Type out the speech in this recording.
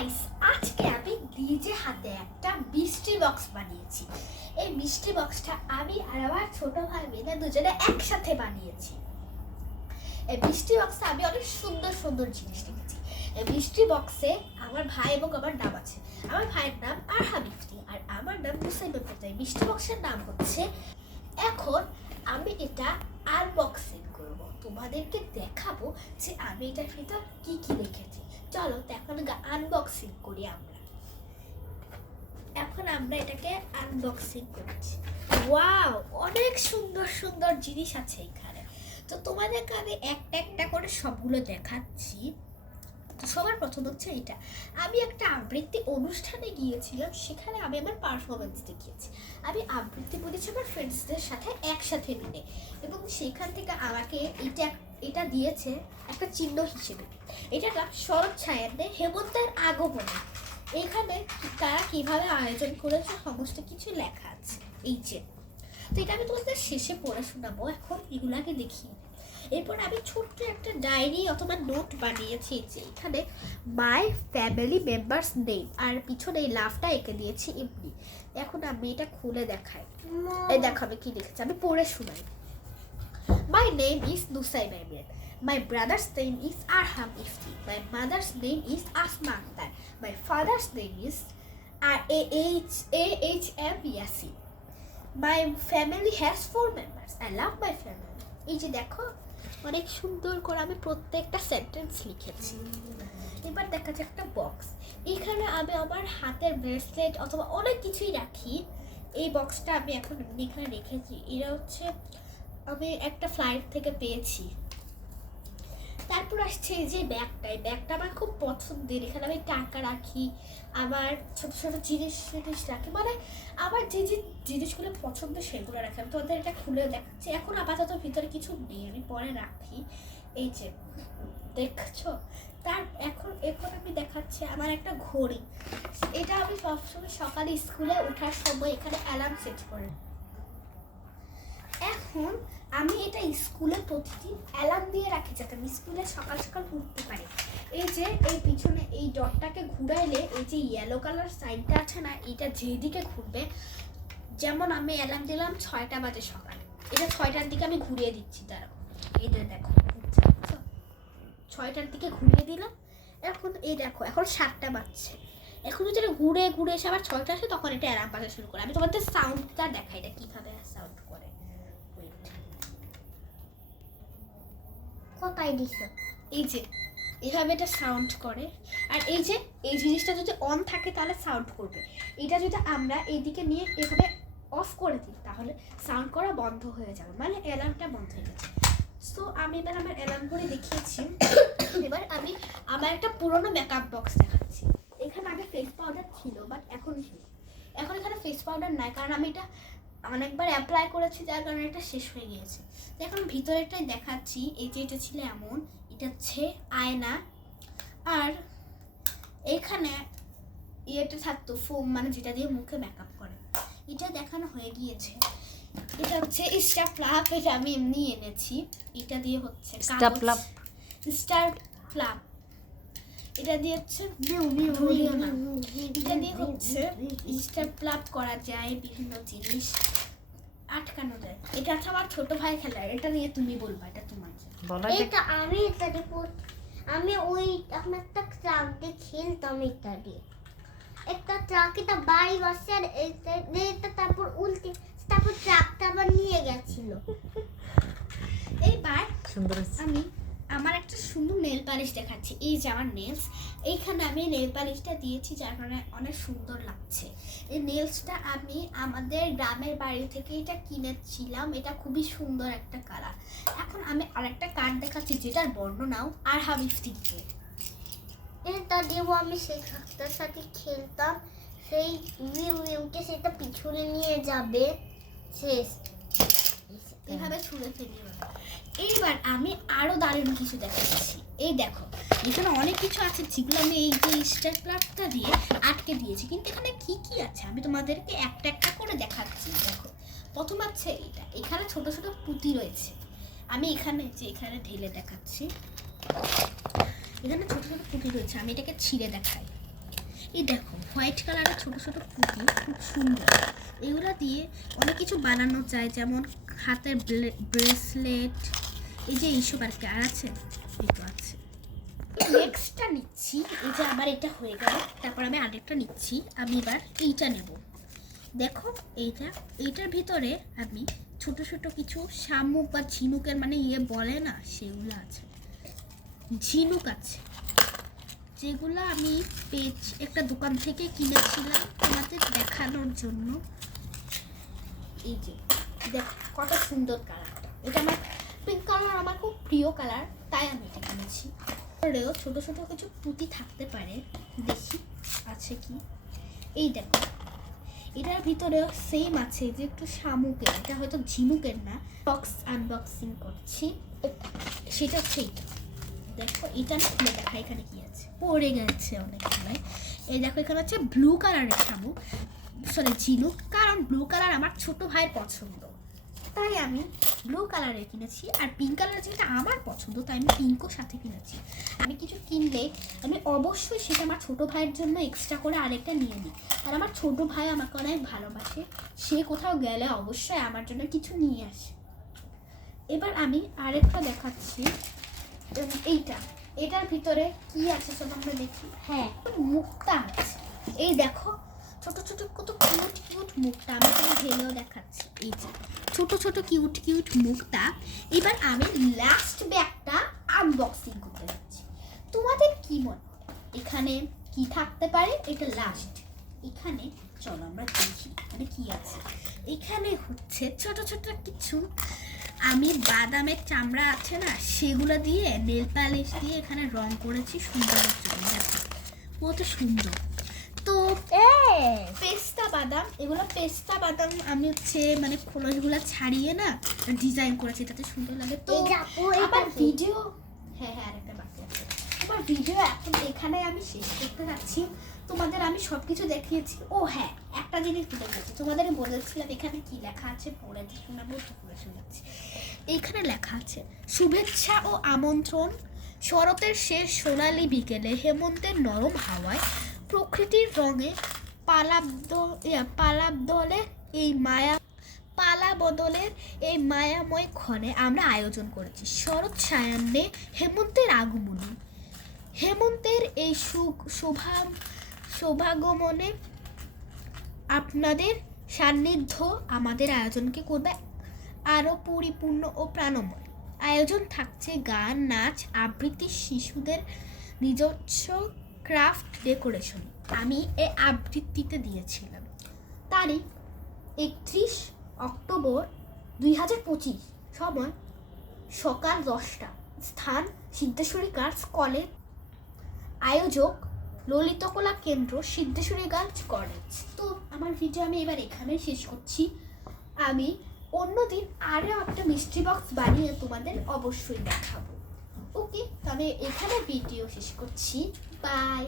Guys, আজকে আমি নিজে হাতে একটা মিষ্টি বক্স বানিয়েছি। এই মিষ্টি বক্সটা আমি আর আমার ছোট ভাই মিলে দুজনে একসাথে বানিয়েছি। এই মিষ্টি বক্সে আমি অনেক সুন্দর সুন্দর জিনিস রেখেছি। এই মিষ্টি বক্সে আমার ভাই এবং আমার নাম আছে। আমার ভাইয়ের নাম আরহাম ইফতি আর আমার নাম মুসাইবা পেতাই। মিষ্টি বক্সের নাম হচ্ছে। এখন আমি এটা আনবক্সিং করব, তোমাদেরকে দেখাবো যে আমি এটার ভিতর কি কি রেখেছি। চলো এখন আনবক্সিং করি আমরা। এখন আমরা এটাকে আনবক্সিং করছি। ওয়াও, অনেক সুন্দর সুন্দর জিনিস আছে এখানে। তো তোমাদেরকে আমি একটা একটা করে সবগুলো দেখাচ্ছি। তো সবার প্রথম হচ্ছে এটা। আমি একটা আবৃত্তি অনুষ্ঠানে গিয়েছিলাম, সেখানে আমি আমার পারফরমেন্স দেখিয়েছি। আমি আবৃত্তি বলেছি আমার ফ্রেন্ডসদের সাথে একসাথে মিলে, এবং সেখান থেকে আমাকে এটা দিয়েছে একটা চিহ্ন হিসেবে। এটা নাম শরৎ ছায়াতে হেমন্তের আগমনে। এখানে তারা কিভাবে আয়োজন করেছে সমস্ত কিছু লেখা আছে এই যে। তো এটা আমি তোমাদের শেষে পড়ে শোনাবো, এখন এগুলাকে দেখিয়ে। এরপর আমি ছোট্ট একটা ডায়েরি অথবা নোট বানিয়েছি যে এখানে মাই ফ্যামিলি মেম্বার্স নেম, আর পিছনে এই লাভটা এঁকে দিয়েছি এমনি। এখন আমি এটা খুলে দেখাই। এই দেখো আমি কি লিখেছি, আমি পড়ে শোনাই। My name is Nusaiba Ahmed. My brother's name is Arham Ifti. My mother's name is Asma Akhtar. My father's name is A.H.M. Yasin. My family has 4 members. I love my family. এই যে দেখো, অনেক সুন্দর করে আমি প্রত্যেকটা সেন্টেন্স লিখেছি। এবার দেখা যাচ্ছে একটা বক্স। এখানে আমি আমার হাতের ব্রেসলেট অথবা অনেক কিছুই রাখি। এই বক্সটা আমি এখন এখানে রেখেছি। এটা হচ্ছে আমি একটা ফ্লাইট থেকে পেয়েছি। তারপর আসছে এই যে ব্যাগটা। এই ব্যাগটা আমার খুব পছন্দের। এখানে আমি টাকা রাখি, আমার ছোট ছোট জিনিস রাখি, মানে আমার যে যে জিনিসগুলো পছন্দ সেগুলো রাখি। আমি তোমাদের এটা খুলে দেখাচ্ছি। এখন আপাতত ভিতরে কিছু নেই, আমি পরে রাখি। এই যে দেখছো। এখন আমি দেখাচ্ছি আমার একটা ঘড়ি। এটা আমি সবসময় সকালে স্কুলে ওঠার সময় এখানে অ্যালার্ম সেট করি। এখন আমি এটা স্কুলে প্রতিদিন অ্যালার্ম দিয়ে রাখি যাতে আমি স্কুলে সকাল সকাল উঠতে পারি। এই যে এই পিছনে এই ডটটাকে ঘুরাইলে এই যে ইয়েলো কালার সাইনটা আছে না, এটা যেদিকে ঘুরবে, যেমন আমি অ্যালার্ম দিলাম 6টা বাজে সকালে, এটা 6টার দিকে আমি ঘুরিয়ে দিচ্ছি। দাঁড়াও, এইটা দেখো 6টার দিকে ঘুরিয়ে দিলাম। এখন এই দেখো এখন 7টা বাজছে। এখন যদি এটা ঘুরে ঘুরে এসে আবার 6টা আসে, তখন এটা অ্যালার্ম বাজা শুরু করে। আমি তোমাদের সাউন্ডটা দেখাই, এটা কীভাবে সাউন্ড করে। কোথায় দিছো? এই যে এইভাবে এটা সাউন্ড করে। আর এই যে এই জিনিসটা যদি অন থাকে তাহলে সাউন্ড করবে। এটা যদি আমরা এইদিকে নিয়ে এভাবে অফ করে দিই তাহলে সাউন্ড করা বন্ধ হয়ে যাবে, মানে অ্যালার্মটা বন্ধ হয়ে গেছে। সো আমি এবার আমার অ্যালার্ম করে দেখিয়েছি। এবার আমি আমার একটা পুরোনো মেকআপ বক্স দেখাচ্ছি। এখানে আগে ফেস পাউডার ছিল, বাট এখন এখানে ফেস পাউডার নাই, কারণ আমি এটা অনেকবার অ্যাপ্লাই করেছি, যার কারণে এটা শেষ হয়ে গিয়েছে। তো এখন ভিতরেরটাই দেখাচ্ছি। এই যে এটা ছিল এমন, এটা হচ্ছে আয়না, আর এখানে ইয়েটা থাকতো ফোম, মানে যেটা দিয়ে মুখে মেকআপ করে। এটা দেখানো হয়ে গিয়েছে। এটা হচ্ছে স্টার প্লাপ, এটা আমি এমনি এনেছি। এটা দিয়ে হচ্ছে স্টার প্লাপ, এটা দিয়ে হচ্ছে এটা দিয়ে হচ্ছে স্টার প্লাপ করা যায়, বিভিন্ন জিনিস আটকানো যায়। এটা হচ্ছে আমার ছোট ভাই খেলা। এটা নিয়ে তুমি বলবা, এটা তোমার। এটা আমি ওই আমি একটা ট্রাক দিয়ে খেলতাম। এটা দিয়ে একটা ট্রাক, এটা বাড়ি বসে, আর এটা তারপর উল্টে, তারপর ট্রাকটা আবার নিয়ে গেছিল। এইবার আমি আমার একটা সুন্দর নেল পালিশ দেখাচ্ছি। এই যে আমার নেলস, এইখানে আমি নেল পালিশটা দিয়েছি, যার কারণে অনেক সুন্দর লাগছে। এই নেলসটা আমি আমাদের গ্রামের বাড়ি থেকে এটা কিনেছিলাম। এটা খুবই সুন্দর একটা কালার। এখন আমি আরেকটা কার্ড দেখাচ্ছি, যেটার বর্ণনাও আরহাম ইফতিকে। এটা দিয়ে আমি সেই ট্রাকটার সাথে খেলতাম, সেই উইউকে সেটা পিছনে নিয়ে যাবে, শেষ এইভাবে ছুঁড়ে ফেলি। এইবার আমি আরো দারুণ কিছু দেখাচ্ছি। এই দেখো, এখানে অনেক কিছু আছে যেগুলো আমি এই যে স্টার প্লাগটা দিয়ে আটকে দিয়েছি, কিন্তু এখানে কি কি আছে আমি তোমাদেরকে একটা একটা করে দেখাচ্ছি। দেখো, প্রথম আছে এটা, এখানে ছোট ছোট পুঁতি রয়েছে। আমি এখানে ঢেলে দেখাচ্ছি। এখানে ছোট ছোট পুঁতি রয়েছে, আমি এটাকে ছিঁড়ে দেখাই। এই দেখো হোয়াইট কালারের ছোট ছোট পুঁতি, খুব সুন্দর। এগুলো দিয়ে অনেক কিছু বানানো যায়, যেমন হাতের ব্রেসলেট, এই যে এইসব আর কি। আর আছে, এই তো আছে। নেক্সটটা নিচ্ছি, এই যে আমার এটা হয়ে গেল, তারপর আমি আরেকটা নিচ্ছি। আমি এবার এইটা নেব। দেখো এইটার ভিতরে আমি ছোট ছোট কিছু শামুক বা ঝিনুকের মানে বলে না, সেগুলো আছে, ঝিনুক আছে, যেগুলো আমি একটা দোকান থেকে কিনেছিলাম তোমাদের দেখানোর জন্য। এই যে দেখো কত সুন্দর কালারটা, এটা আমার পিঙ্ক কালার, আমার খুব প্রিয় কালার, তাই আমি এটা কিনেছি। ছোট ছোট কিছু পুঁতি থাকতে পারে, দেখি আছে কি। এই দেখো এটার ভিতরেও সেম আছে, যে একটু শামুকের, এটা হয়তো ঝিনুকের না। বক্স আনবক্সিং করছি, সেটা হচ্ছে এইটা। দেখো এটা খুলে দেখা এখানে কি আছে, পড়ে গেছে অনেক সময়। এই দেখো এখানে হচ্ছে ব্লু কালারের শামুক, সরি ঝিনুক, কারণ ব্লু কালার আমার ছোট ভাইয়ের পছন্দ, তাই আমি ব্লু কালারের কিনেছি। আর পিঙ্ক কালার যেটা আমার পছন্দ, তাই আমি পিঙ্কও সাথে কিনেছি। আমি কিছু কিনলে আমি অবশ্যই সেটা আমার ছোট ভাইয়ের জন্য এক্সট্রা করে আরেকটা নিয়ে নিই। আর আমার ছোট ভাই আমাকে অনেক ভালোবাসে, সে কোথাও গেলে অবশ্যই আমার জন্য কিছু নিয়ে আসে। এবার আমি আরেকটা দেখাচ্ছি, এটার ভিতরে কি আছে চলো আমরা দেখি। হ্যাঁ, মুক্তা আছে, এই দেখো ছোট ছোট কত কিউট কিউট মুক্তা, আমি এখানে ঢেলেও দেখাচ্ছি। এই যে ছোট ছোট কিউট কিউট মুক্তা। এবার আমি লাস্ট ব্যাগটা আনবক্সিং করতে যাচ্ছি। তোমাদের কি মনে হয় এখানে কি থাকতে পারে? এটা লাস্ট, এখানে চলো আমরা দেখি এখানে কি আছে। এখানে হচ্ছে ছোট ছোট কিছু, আমি বাদামের চামড়া আছে না, সেগুলো দিয়ে নেল পালিশ দিয়ে এখানে রং করেছি সুন্দরের জন্য। দেখো কত সুন্দর। তো পেস্তা বাদাম, এগুলো পেস্তা বাদাম আমি হচ্ছে মানে খোলসগুলো ছাড়িয়ে না ডিজাইন করেছি, তাতে সুন্দর লাগে। তো আমার ভিডিও, হ্যাঁ আরেকটা বাকি আছে। আমার ভিডিও এখন এখানে আমি শেষ করতে যাচ্ছি। তোমাদের আমি সব কিছু দেখিয়েছি। ও হ্যাঁ, একটা জিনিস ভুলে গেছি, তোমাদের বলেছিলাম এখানে কি লেখা আছে, পড়ে শোনাবো, তো পড়ে শোনাচ্ছি। এইখানে লেখা আছে, শুভেচ্ছা ও আমন্ত্রণ। শরতের শেষ সোনালি বিকেলে হেমন্তের নরম হাওয়ায় প্রকৃতির রঙে পালা বদলের এই মায়াময় ক্ষণে আমরা আয়োজন করেছি শরৎ সায়ান্নে হেমন্তের আগমনী। হেমন্তের এই শোভাগমনে আপনাদের সান্নিধ্য আমাদের আয়োজনকে করবে আরো পরিপূর্ণ ও প্রাণময়। আয়োজন থাকছে গান, নাচ, আবৃত্তি, শিশুদের নিজস্ব ক্রাফট ডেকোরেশন। আমি এই আবৃত্তিতে দিয়েছিলাম। তারিখ 31 অক্টোবর 2025, সময় সকাল 10টা, স্থান সিদ্ধেশ্বরী গার্লস কলেজ, আয়োজক ললিতকলা কেন্দ্র, সিদ্ধেশ্বরী গার্লস কলেজ। তো আমার ভিডিও আমি এবার এখানে শেষ করছি। আমি অন্যদিন আরও একটা মিস্ট্রি বক্স বানিয়ে তোমাদের অবশ্যই দেখাবো। ওকে, তবে এখানে ভিডিও শেষ করছি। বাই।